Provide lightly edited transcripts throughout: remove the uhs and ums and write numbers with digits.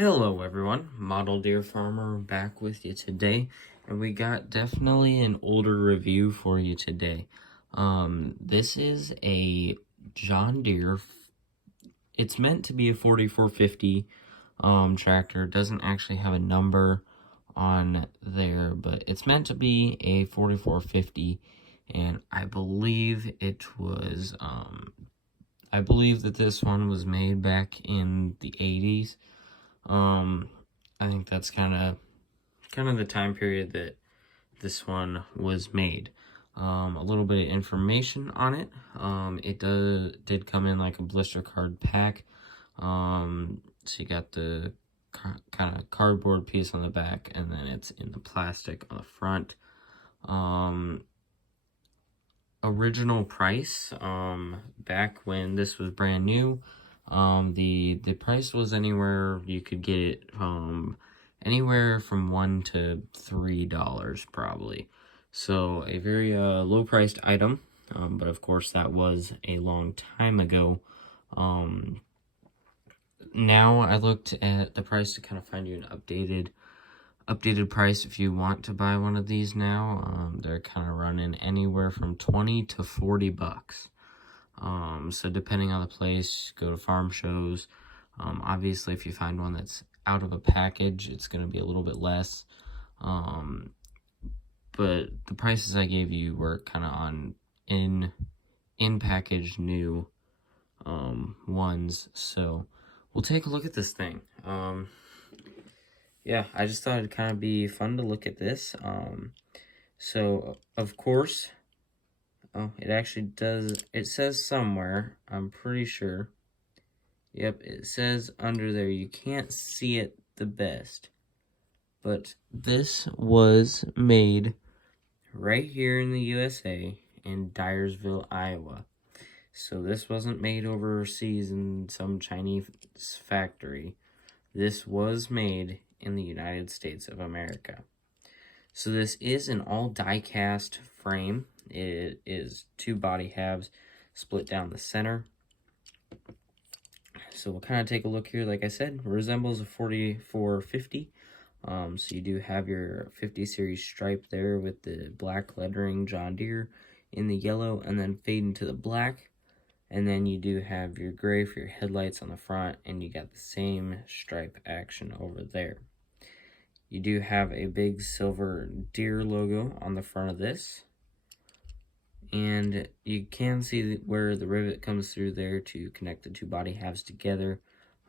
Hello everyone, Model Deere Farmer back with you today, and we got definitely an older review for you today. This is a John Deere, it's meant to be a 4450 tractor. It doesn't actually have a number on there, but it's meant to be a 4450, and I believe it was, I believe that this one was made back in the 80s. I think that's kind of the time period that this one was made. A little bit of information on it. It did come in like a blister card pack. So you got the kind of cardboard piece on the back, and then it's in the plastic on the front. Original price, back when this was brand new, the price was anywhere, you could get it anywhere from $1 to $3 probably. So a very low priced item, but of course that was a long time ago. Now I looked at the price to kind of find you an updated price if you want to buy one of these now. They're kind of running anywhere from 20 to 40 bucks. So depending on the place, go to farm shows. Obviously, if you find one that's out of a package, it's going to be a little bit less. But the prices I gave you were kind of on in package new ones. So we'll take a look at this thing. Yeah, I just thought it'd kind of be fun to look at this. So of course, oh, it actually does, it says somewhere, I'm pretty sure. Yep, it says under there, you can't see it the best. But this was made right here in the USA in Dyersville, Iowa. So this wasn't made overseas in some Chinese factory. This was made in the United States of America. So this is an all die-cast frame. It is 2 body halves split down the center. So we'll kind of take a look here. Like I said, resembles a 4450. So you do have your 50 series stripe there with the black lettering John Deere in the yellow, and then fade into the black. And then you do have your gray for your headlights on the front, and you got the same stripe action over there. You do have a big silver Deere logo on the front of this. And you can see where the rivet comes through there to connect the 2 body halves together.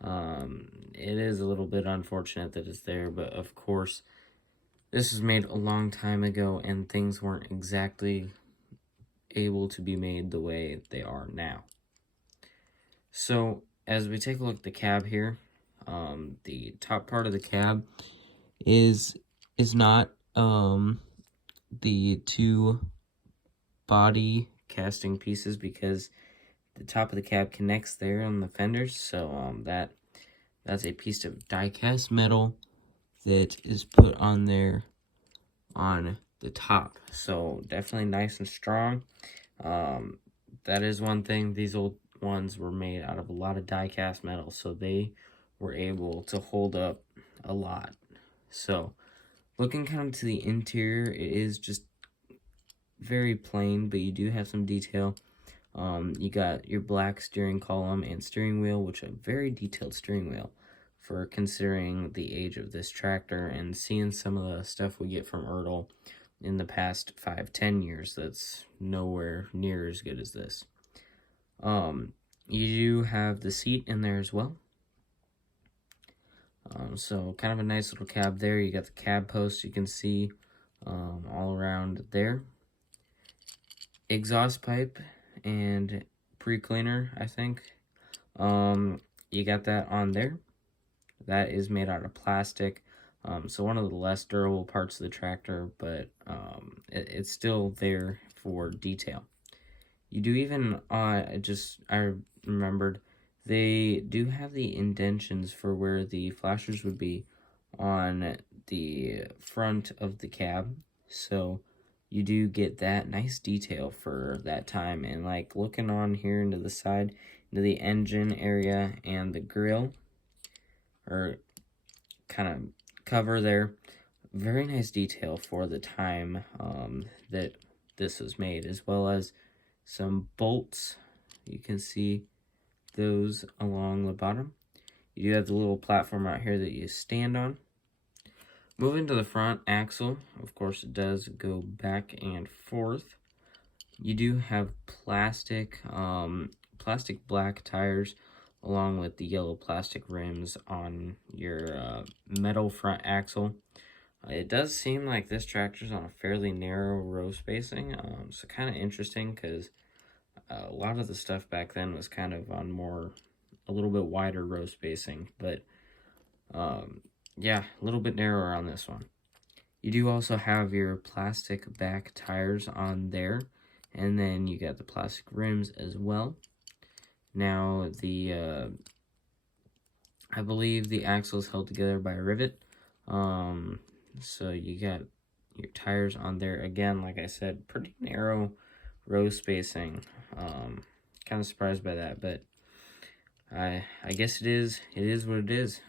It is a little bit unfortunate that it's there, but of course, this was made a long time ago, and things weren't exactly able to be made the way they are now. So, as we take a look at the cab here, the top part of the cab is not the 2 body casting pieces, because the top of the cab connects there on the fenders. So that's a piece of die-cast metal that is put on there on the top. So definitely nice and strong. That is one thing. These old ones were made out of a lot of die-cast metal, so they were able to hold up a lot. So looking kind of to the interior, it is just very plain, but you do have some detail. You got your black steering column and steering wheel, which is a very detailed steering wheel for considering the age of this tractor and seeing some of the stuff we get from Ertl in the past 5-10 years. That's nowhere near as good as this. You do have the seat in there as well. So kind of a nice little cab there. You got the cab post you can see all around there. Exhaust pipe and pre-cleaner, I think. You got that on there. That is made out of plastic. So one of the less durable parts of the tractor, but it's still there for detail. You do even, I remembered, they do have the indentions for where the flashers would be on the front of the cab. So you do get that nice detail for that time. And like looking on here into the side, into the engine area and the grill, or kind of cover there. Very nice detail for the time that this was made, as well as some bolts. You can see those along the bottom. You do have the little platform out here that you stand on. Moving to the front axle, of course it does go back and forth. You do have plastic black tires along with the yellow plastic rims on your metal front axle. It does seem like this tractor's on a fairly narrow row spacing, so kind of interesting because a lot of the stuff back then was kind of on a little bit wider row spacing, but yeah, a little bit narrower on this one. You do also have your plastic back tires on there, and then you got the plastic rims as well. Now, I believe the axle is held together by a rivet. So you got your tires on there. Again, like I said, pretty narrow row spacing. Kind of surprised by that, but I guess it is what it is.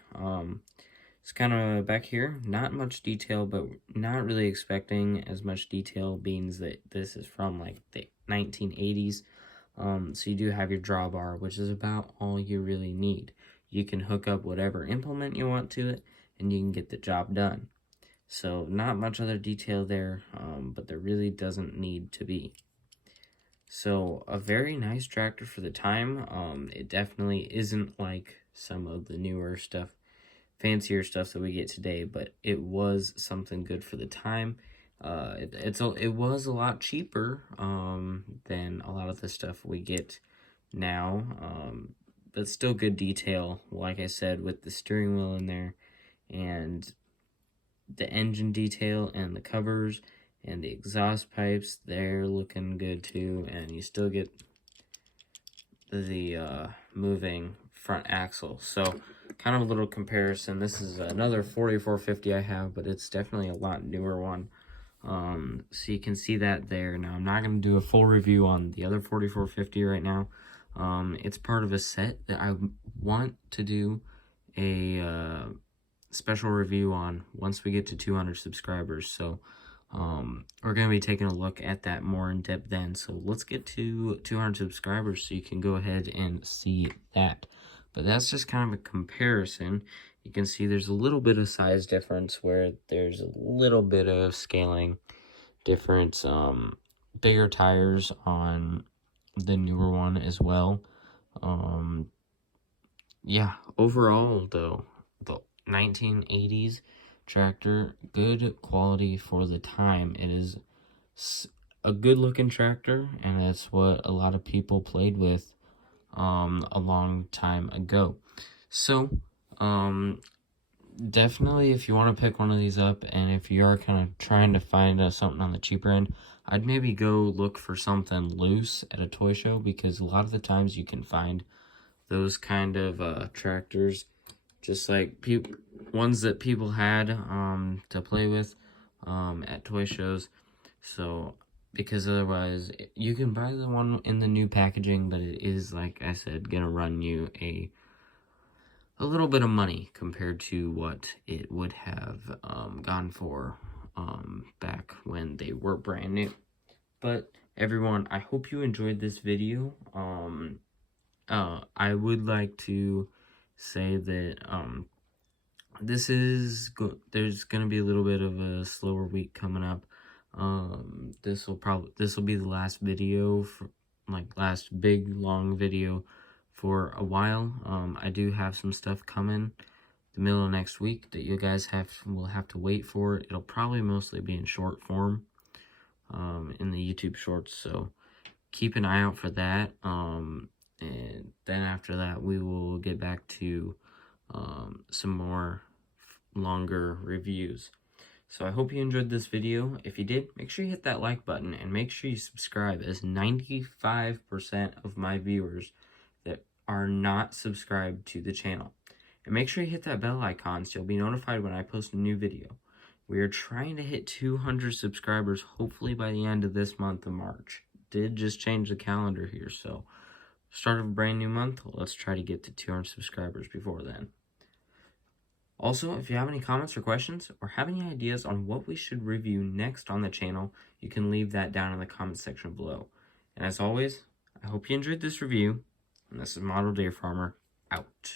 It's kind of back here, not much detail, but not really expecting as much detail, being that this is from like the 1980s. So you do have your drawbar, which is about all you really need. You can hook up whatever implement you want to it, and you can get the job done. So not much other detail there, but there really doesn't need to be. So a very nice tractor for the time. It definitely isn't like some of the newer stuff, fancier stuff that we get today, but it was something good for the time. It was a lot cheaper than a lot of the stuff we get now, but still good detail, like I said, with the steering wheel in there, and the engine detail, and the covers, and the exhaust pipes, they're looking good too, and you still get the moving front axle. So kind of a little comparison. This is another 4450 I have, but it's definitely a lot newer one. So you can see that there. Now, I'm not going to do a full review on the other 4450 right now. It's part of a set that I want to do a special review on once we get to 200 subscribers. So we're going to be taking a look at that more in depth then. So let's get to 200 subscribers so you can go ahead and see that. But that's just kind of a comparison. You can see there's a little bit of size difference where there's a little bit of scaling difference. Bigger tires on the newer one as well. Yeah, overall though, the 1980s tractor, good quality for the time. It is a good looking tractor, and that's what a lot of people played with a long time ago. So definitely, if you want to pick one of these up, and if you are kind of trying to find something on the cheaper end, I'd maybe go look for something loose at a toy show, because a lot of the times you can find those kind of tractors, just like ones that people had to play with at toy shows. So, because otherwise you can buy the one in the new packaging, but it is, like I said, gonna run you a little bit of money compared to what it would have gone for back when they were brand new. But everyone, I hope you enjoyed this video. I would like to say that there's gonna be a little bit of a slower week coming up. This will be the last video last big long video for a while. I do have some stuff coming the middle of next week that you guys will have to wait for. It'll probably mostly be in short form in the YouTube shorts, so keep an eye out for that. And then after that, we will get back to some more longer reviews. So I hope you enjoyed this video. If you did, make sure you hit that like button, and make sure you subscribe, as 95% of my viewers that are not subscribed to the channel. And make sure you hit that bell icon so you'll be notified when I post a new video. We are trying to hit 200 subscribers, hopefully by the end of this month of March. Did just change the calendar here, so start of a brand new month. Let's try to get to 200 subscribers before then. Also, if you have any comments or questions, or have any ideas on what we should review next on the channel, you can leave that down in the comments section below. And as always, I hope you enjoyed this review, and this is Model Deere Farmer, out.